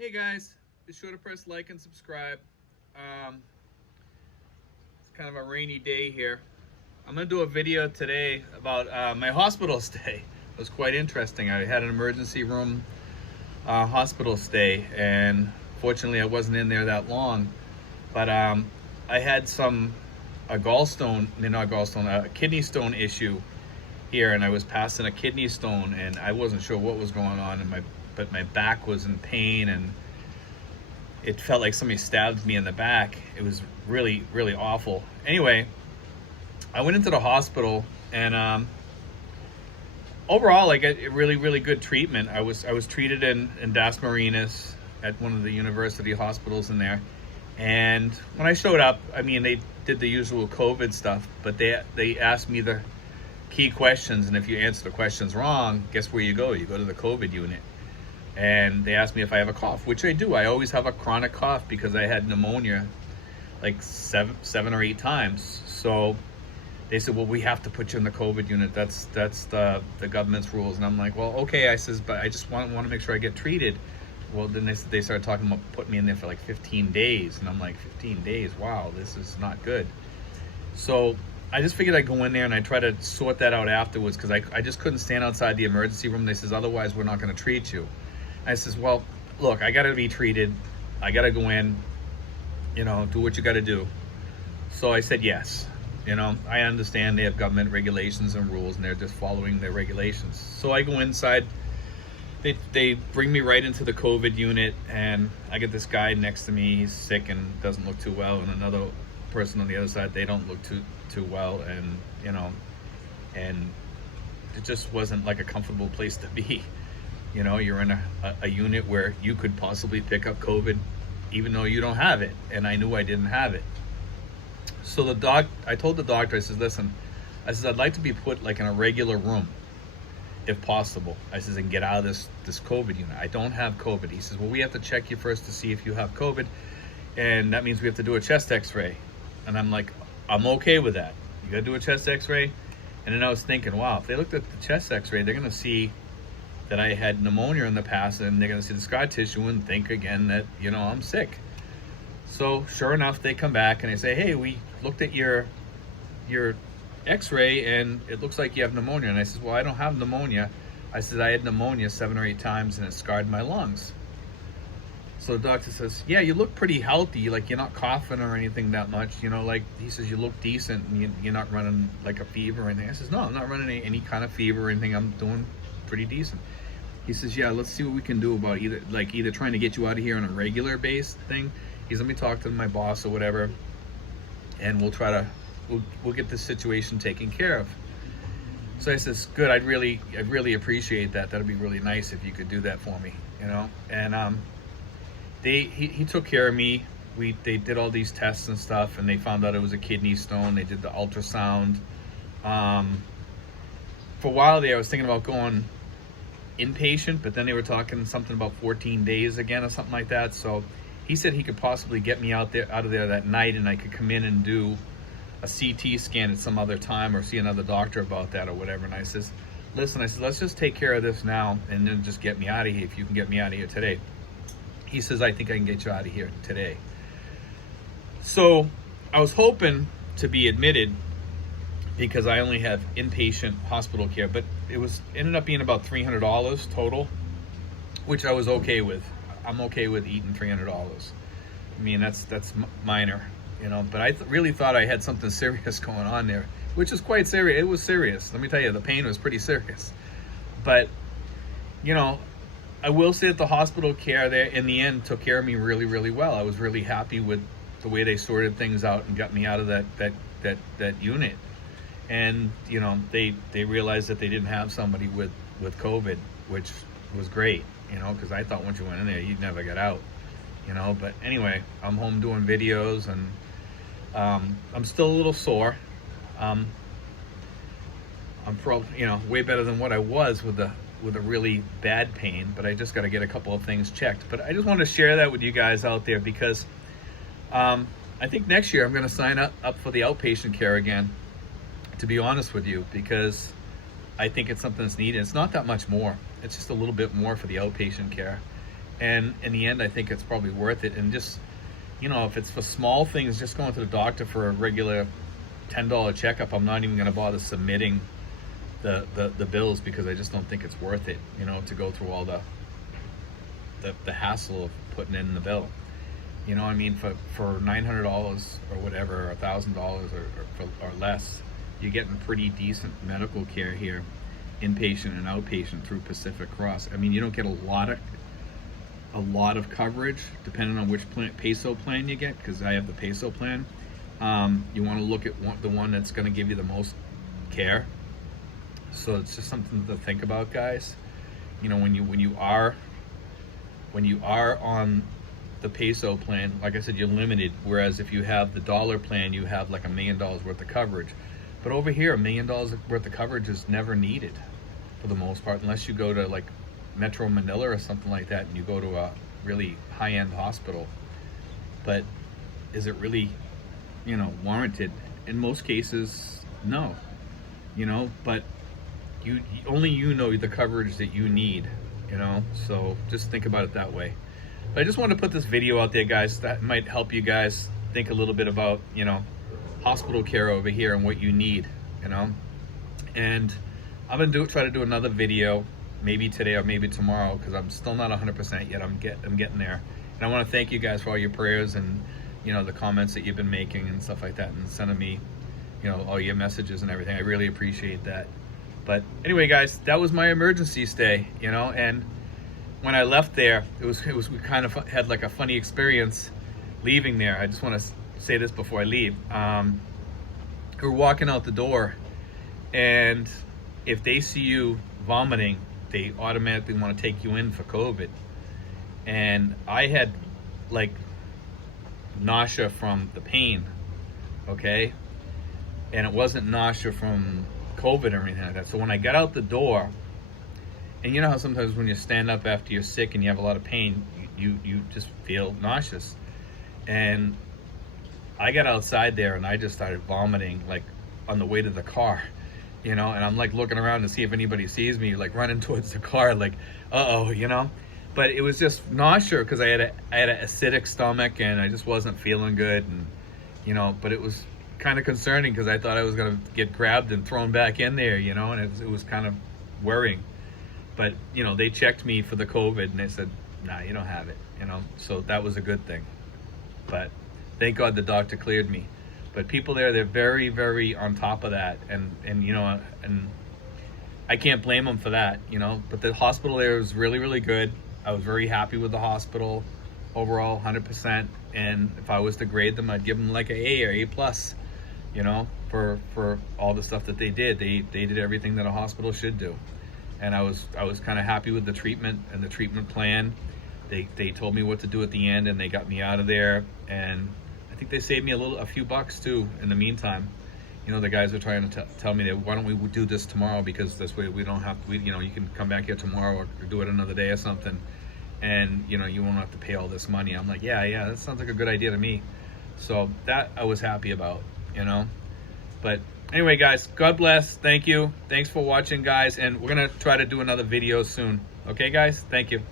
Hey guys, be sure to press like and subscribe. It's kind of a rainy day here. I'm gonna do a video today about my hospital stay. It was quite interesting. I had an emergency room hospital stay, and fortunately I wasn't in there that long. But I had a kidney stone issue here, and I was passing a kidney stone, and I wasn't sure what was going on, but my back was in pain, and it felt like somebody stabbed me in the back. It was really, really awful. Anyway, I went into the hospital, and overall I got really, really good treatment. I was treated in Das Marinas at one of the university hospitals in there. And when I showed up, I mean, they did the usual COVID stuff, but they asked me the key questions, and if you answer the questions wrong, guess where you go? You go to the COVID unit. And they asked me if I have a cough, which I do. I always have a chronic cough because I had pneumonia like seven or eight times. So they said, well, we have to put you in the COVID unit. That's the government's rules. And I'm like, well, okay. I says, but I just want to make sure I get treated. Well, then they started talking about putting me in there for like 15 days. And I'm like, 15 days? Wow, this is not good. So I just figured I'd go in there and I'd try to sort that out afterwards, because I just couldn't stand outside the emergency room. They says, otherwise we're not going to treat you. I says, well, look, I got to be treated. I got to go in, do what you got to do. So I said, yes. I understand they have government regulations and rules, and they're just following their regulations. So I go inside. They bring me right into the COVID unit, and I get this guy next to me. He's sick and doesn't look too well, and another person on the other side, they don't look too well, and and it just wasn't like a comfortable place to be. You're in a unit where you could possibly pick up COVID even though you don't have it, and I knew I didn't have it. So I told the doctor, I said, listen, I'd like to be put like in a regular room if possible. I says, and get out of this COVID unit. I don't have COVID. He says, well, we have to check you first to see if you have COVID, and that means we have to do a chest x-ray. And I'm like, I'm okay with that. You gotta do a chest x-ray? And then I was thinking, wow, if they looked at the chest x-ray, they're gonna see that I had pneumonia in the past, and they're gonna see the scar tissue and think again that, I'm sick. So sure enough, they come back and they say, hey, we looked at your x-ray and it looks like you have pneumonia. And I said, well, I don't have pneumonia. I said, I had pneumonia 7 or 8 times and it scarred my lungs. So the doctor says, yeah, you look pretty healthy. Like, you're not coughing or anything that much. He says, you look decent, and you're not running like a fever or anything. I says, no, I'm not running any kind of fever or anything. I'm doing pretty decent. He says, yeah, let's see what we can do about either trying to get you out of here on a regular base thing. He's, let me talk to my boss or whatever, and we'll get this situation taken care of. So I says, good, I'd really appreciate that. That'd be really nice if you could do that for me, And he took care of me. They did all these tests and stuff, and they found out it was a kidney stone. They did the ultrasound. For a while there, I was thinking about going inpatient, but then they were talking something about 14 days again or something like that. So he said he could possibly get me out of there that night, and I could come in and do a CT scan at some other time, or see another doctor about that or whatever. And I says, listen, let's just take care of this now, and then just get me out of here if you can get me out of here today. He says, I think I can get you out of here today. So I was hoping to be admitted because I only have inpatient hospital care, but it ended up being about $300 total, which I was okay with. I'm okay with eating $300. I mean, that's minor, but I really thought I had something serious going on there, which is quite serious. It was serious. Let me tell you, the pain was pretty serious. But, I will say that the hospital care there in the end took care of me really, really well. I was really happy with the way they sorted things out and got me out of that unit. And, they realized that they didn't have somebody with COVID, which was great, because I thought once you went in there, you'd never get out, But anyway, I'm home doing videos, and I'm still a little sore. I'm probably, way better than what I was with a really bad pain, but I just got to get a couple of things checked. But I just want to share that with you guys out there, because I think next year I'm going to sign up for the outpatient care again, to be honest with you, because I think it's something that's needed. It's not that much more. It's just a little bit more for the outpatient care. And in the end, I think it's probably worth it. And just, you know, if it's for small things, just going to the doctor for a regular $10 checkup, I'm not even going to bother submitting the bills, because I just don't think it's worth it, you know, to go through all the hassle of putting in the bill. You know, I mean, for $900 or whatever, or $1,000 or less, you're getting pretty decent medical care here, inpatient and outpatient, through Pacific Cross. I mean, you don't get a lot of coverage depending on which peso plan you get, because I have the peso plan. You want to look at the one that's going to give you the most care. So it's just something to think about, guys. You know, when you are on the peso plan, like I said, you're limited. Whereas if you have the dollar plan, you have like $1 million worth of coverage. But over here, $1 million worth of coverage is never needed for the most part, unless you go to like Metro Manila or something like that, and you go to a really high-end hospital. But is it really, you know, warranted? In most cases, no. You know, but only you know the coverage that you need, you know, so just think about it that way. But I just want to put this video out there, guys, that might help you guys think a little bit about, you know, hospital care over here and what you need, you know. And I'm gonna try to do another video, maybe today or maybe tomorrow, because I'm still not 100% yet. I'm getting there. And I want to thank you guys for all your prayers and, you know, the comments that you've been making and stuff like that, and sending me, you know, all your messages and everything. I really appreciate that. But anyway, guys, that was my emergency stay, you know. And when I left there, we kind of had like a funny experience leaving there. I just want to say this before I leave. We're walking out the door, and if they see you vomiting, they automatically want to take you in for COVID. And I had like nausea from the pain, okay? And it wasn't nausea from COVID or anything like that. So when I got out the door, and you know how sometimes when you stand up after you're sick and you have a lot of pain, you just feel nauseous. And I got outside there and I just started vomiting, like on the way to the car, you know. And I'm like looking around to see if anybody sees me, like running towards the car, like, uh-oh, you know. But it was just nausea because I had an acidic stomach and I just wasn't feeling good, and you know. But it was kind of concerning because I thought I was gonna get grabbed and thrown back in there, you know. And it was kind of worrying. But you know, they checked me for the COVID and they said, nah, you don't have it, you know. So that was a good thing. But thank God the doctor cleared me. But people there, they're very, very on top of that, and you know, and I can't blame them for that, you know. But the hospital there was really, really good. I was very happy with the hospital overall, 100%. And if I was to grade them, I'd give them like an A or A+, you know, for all the stuff that they did. They did everything that a hospital should do. And I was kind of happy with the treatment and the treatment plan. They told me what to do at the end, and they got me out of there. And I think they saved me a few bucks too in the meantime. You know, the guys were trying to tell me that, why don't we do this tomorrow, because this way we don't have to, you know, you can come back here tomorrow or do it another day or something, and you know, you won't have to pay all this money. I'm like, yeah, that sounds like a good idea to me. So that I was happy about, you know. But anyway, guys, God bless. Thank you. Thanks for watching, guys. And we're going to try to do another video soon. Okay, guys? Thank you.